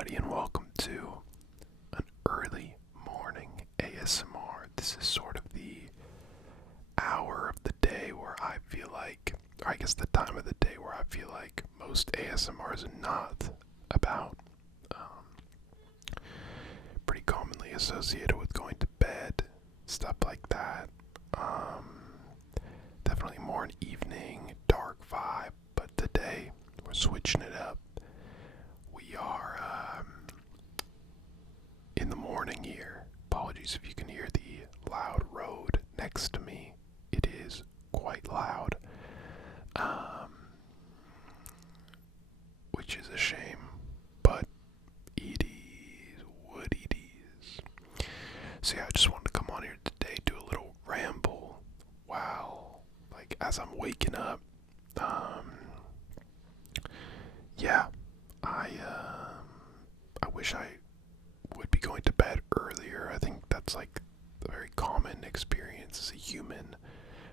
everybody, and welcome to an early morning ASMR. This is sort of the hour of the day where I feel like, or I guess the time of the day where I feel like most ASMRs are not about. Pretty commonly associated with going to bed, stuff like that. Definitely more an evening, dark vibe, but today we're switching it up. We are in the morning here. Apologies if you can hear the loud road next to me. It is quite loud, which is a shame, but it is what it is. So yeah, I just wanted to come on here today, do a little ramble while, as I'm waking up. Yeah, I wish I would be going to bed earlier. I think that's like a very common experience as a human.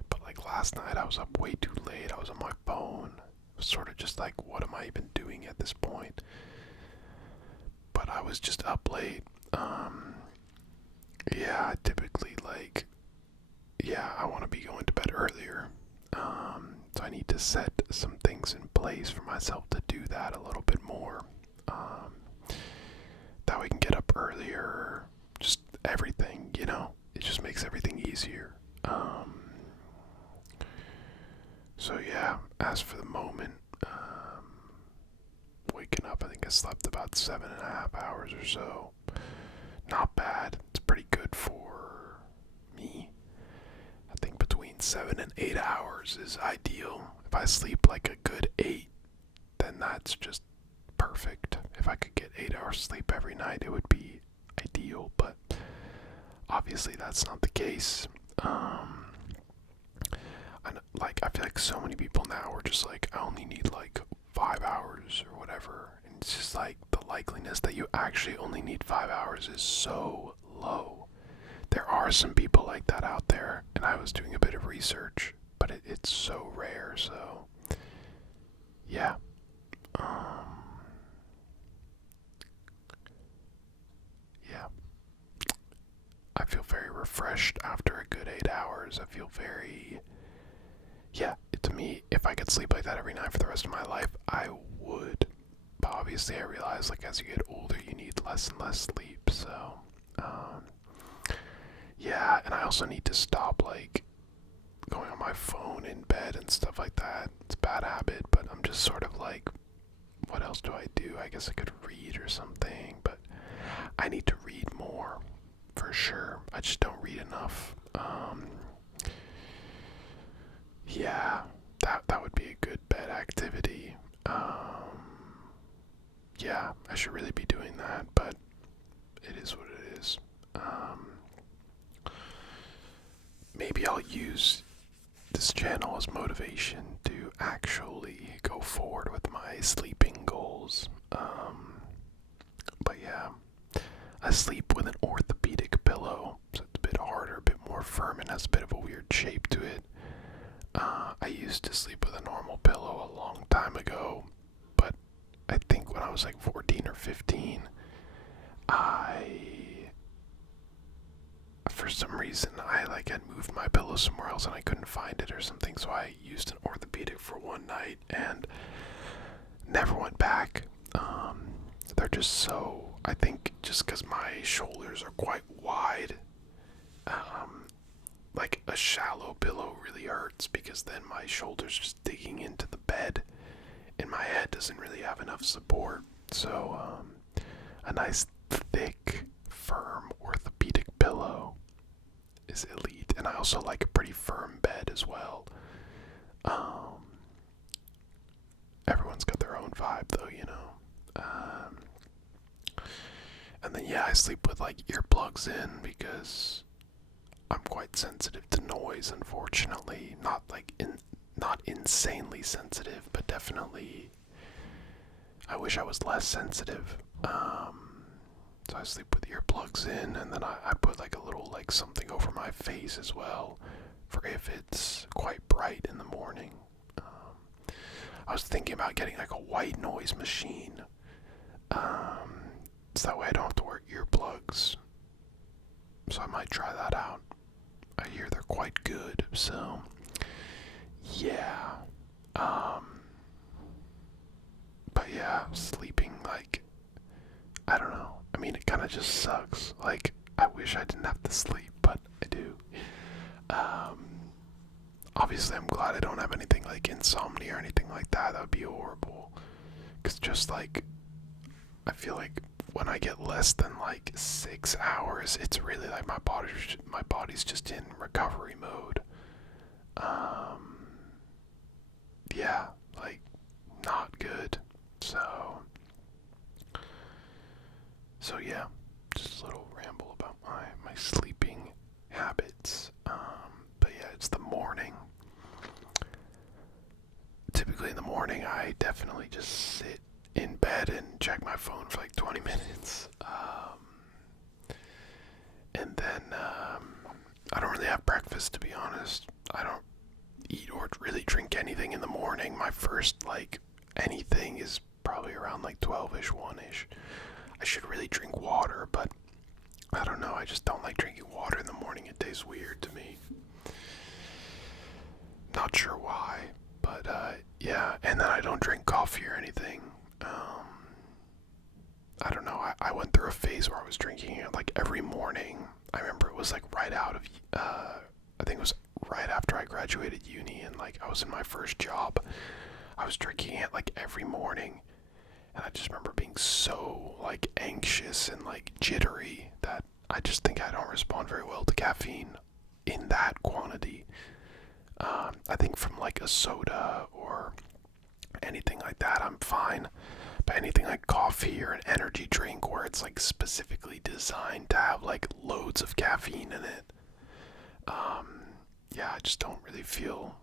But last night I was up way too late. I was on my phone. It was sort of just like, what am I even doing at this point? But I was just up late. Yeah, I typically I want to be going to bed earlier. So I need to set some things in place for myself to do that a little bit more. That we can get up earlier, just everything, it just makes everything easier. So yeah, as for the moment, waking up, I think I slept about 7.5 hours or so. Not bad. It's pretty good for me. I think between 7 and 8 hours is ideal. If I sleep like a good 8, then that's just perfect. If I could get 8 hours sleep every night, it would be ideal, but obviously that's not the case. I feel like so many people now are just like, I only need 5 hours or whatever, and it's just like the likeliness that you actually only need 5 hours is so low. There are some people like that out there, and I was doing a bit of research, but it's so rare. So yeah. Yeah. I feel very refreshed after a good 8 hours. I feel very, to me, if I could sleep like that every night for the rest of my life, I would. But obviously I realize, as you get older, you need less and less sleep, so, yeah, and I also need to stop, going on my phone in bed and stuff like that. It's a bad habit, but I'm just sort of what else do I do? I guess I could read or something, but I need to read more, for sure. I just don't read enough. Yeah, that would be a good bed activity. Yeah, I should really be doing that, but it is what it is. Maybe I'll use this channel as motivation to actually go forward with my sleeping goals. But yeah, I sleep with an orthopedic pillow, so it's a bit harder, a bit more firm, and has a bit of a weird shape to it. I used to sleep with a normal pillow a long time ago, but I think when I was 14 or 15, for some reason, I had moved my pillow somewhere else and I couldn't find it or something, so I used an orthopedic for one night and never went back. They're just so, I think just because my shoulders are quite wide, a shallow pillow really hurts because then my shoulders just digging into the bed and my head doesn't really have enough support. So, a nice thick, firm orthopedic pillow is elite, and I also like a pretty firm bed as well. Everyone's got their own vibe though, and then I sleep with earplugs in because I'm quite sensitive to noise, unfortunately. Not insanely sensitive, but definitely I wish I was less sensitive. So I sleep with earplugs in, and then I put a little something over my face as well, for if it's quite bright in the morning. I was thinking about getting a white noise machine, So that way I don't have to wear earplugs. So I might try that out. I hear they're quite good, so yeah. But yeah, sleeping, like, I don't know. I mean, it kind of just sucks. Like, I wish I didn't have to sleep, but I do. Obviously, I'm glad I don't have anything like insomnia or anything like that. That would be horrible. Because just like, I feel like when I get less than like 6 hours, it's really like my body's just in recovery mode. Yeah, like not good. So yeah, just a little ramble about my sleeping habits. But yeah, it's the morning. Typically in the morning, I definitely just sit in bed and check my phone for like 20 minutes. And then I don't really have breakfast, to be honest. I don't eat or really drink anything in the morning. My first, like, anything is probably around like 12-ish, 1-ish. I should really drink water, but I don't know. I just don't like drinking water in the morning. It tastes weird to me. Not sure why, but yeah. And then I don't drink coffee or anything. I don't know. I went through a phase where I was drinking it like every morning. I remember it was like right out of, I think it was right after I graduated uni and like I was in my first job. I was drinking it like every morning. And I just remember being so like anxious and like jittery that I just think I don't respond very well to caffeine in that quantity. I think from like a soda or anything like that, I'm fine. But anything like coffee or an energy drink where it's like specifically designed to have like loads of caffeine in it, yeah, I just don't really feel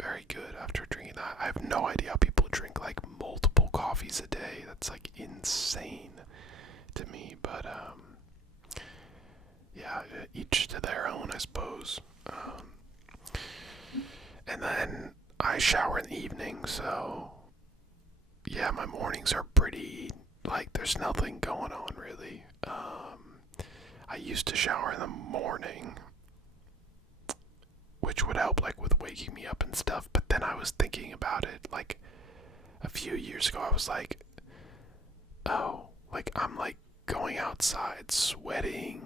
very good after drinking that. I have no idea how people drink like multiple coffees a day. That's like insane to me. But yeah, each to their own, I suppose. And then I shower in the evening, so yeah, my mornings are pretty, like, there's nothing going on really. I used to shower in the morning, which would help like with waking me up and stuff, but then I was thinking about it like a few years ago. I was like, oh, like I'm like going outside sweating,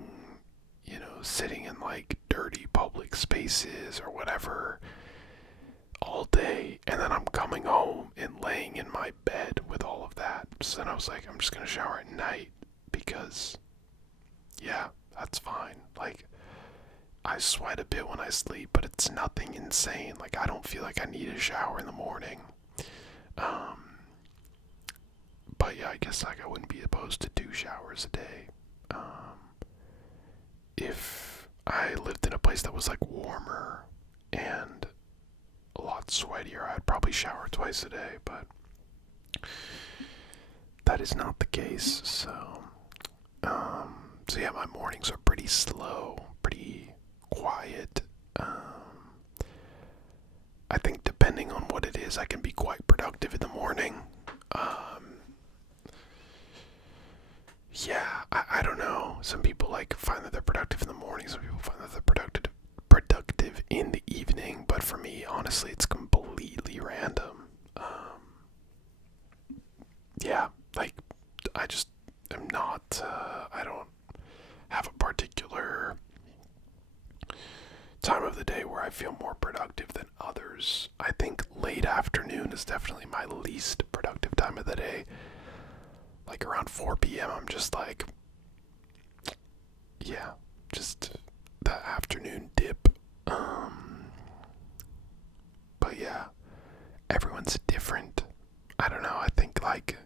sitting in like dirty public spaces or whatever all day, and then I'm coming home and laying in my bed with all of that. So then I was like, I'm just gonna shower at night because, yeah, that's fine. Like, I sweat a bit when I sleep, but it's nothing insane. Like, I don't feel like I need a shower in the morning. But yeah, I guess like I wouldn't be opposed to 2 showers a day. If I lived in a place that was like warmer and a lot sweatier, I'd probably shower twice a day, but that is not the case. So yeah, my mornings are pretty slow, pretty quiet. I think depending on what it is, I can be quite productive in the morning. Yeah, I don't know. Some people like find that they're productive in the morning. Some people find that they're productive in the evening. But for me, honestly, it's completely random. Yeah, like I just am not. I don't have a particular time of the day where I feel more productive than others. I think late afternoon is definitely my least productive time of the day. Like around 4 p.m., I'm just like, yeah, just that afternoon dip. But yeah, everyone's different. I don't know, I think like,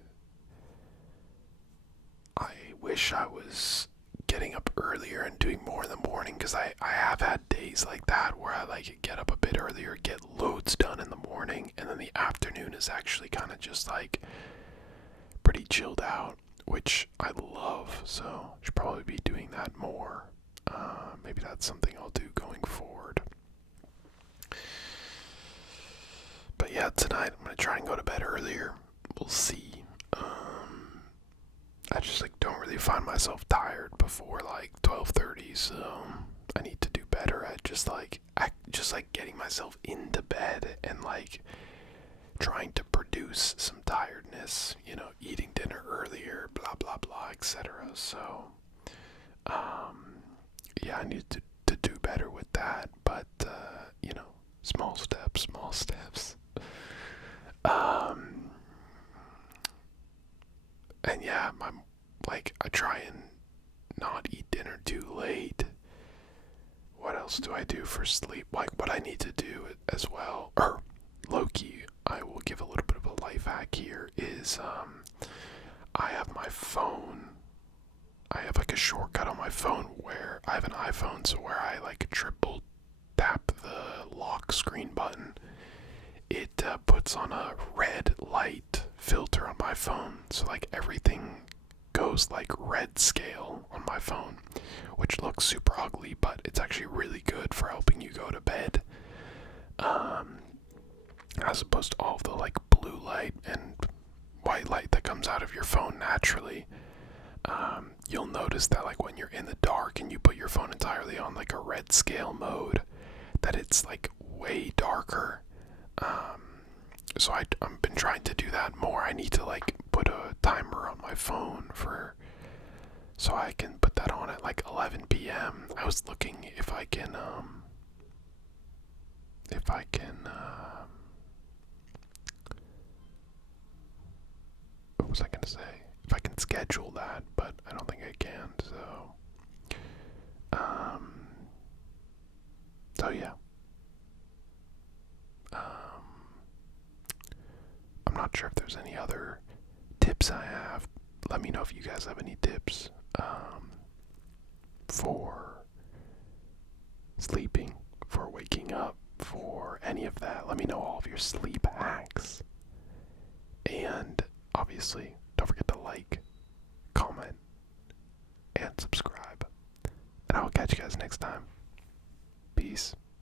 I wish I was getting up earlier and doing more in the morning, because I have had days like that where I like get up a bit earlier, get loads done in the morning, and then the afternoon is actually kind of just like pretty chilled out, which I love. So I should probably be doing that more. Maybe that's something I'll do going forward. But yeah, tonight I'm gonna try and go to bed earlier. We'll see. I just like don't really find myself tired before like 12:30, so I need to do better at just like getting myself into bed and like trying to produce some tiredness, eating dinner earlier, blah blah blah, etc. So yeah, I need to do better with that, but small steps, small steps. Um and yeah, I try and not eat dinner too late. What else do I do for sleep? Like what I need to do as well, or low-key, I will give a little bit of a life hack here, is I have my phone. I have like a shortcut on my phone where I have an iPhone, so where I like triple tap the lock screen button, it puts on a red light filter on my phone, so like everything goes like red scale on my phone, which looks super ugly, but it's actually really good for helping you go to bed. As opposed to all of the like blue light and white light that comes out of your phone naturally. You'll notice that like when you're in the dark and you put your phone entirely on like a red scale mode, that it's like way darker. So I've been trying to do that more. I need to like put a timer on my phone so I can put that on at like 11 p.m. I was looking if I can what was I gonna say? If I can schedule that, but I don't think I can, um so yeah. I'm not sure if there's any other tips I have. Let me know if you guys have any tips for sleeping, for waking up, for any of that. Let me know all of your sleep hacks. And obviously, don't forget to like, comment, and subscribe. And I will catch you guys next time.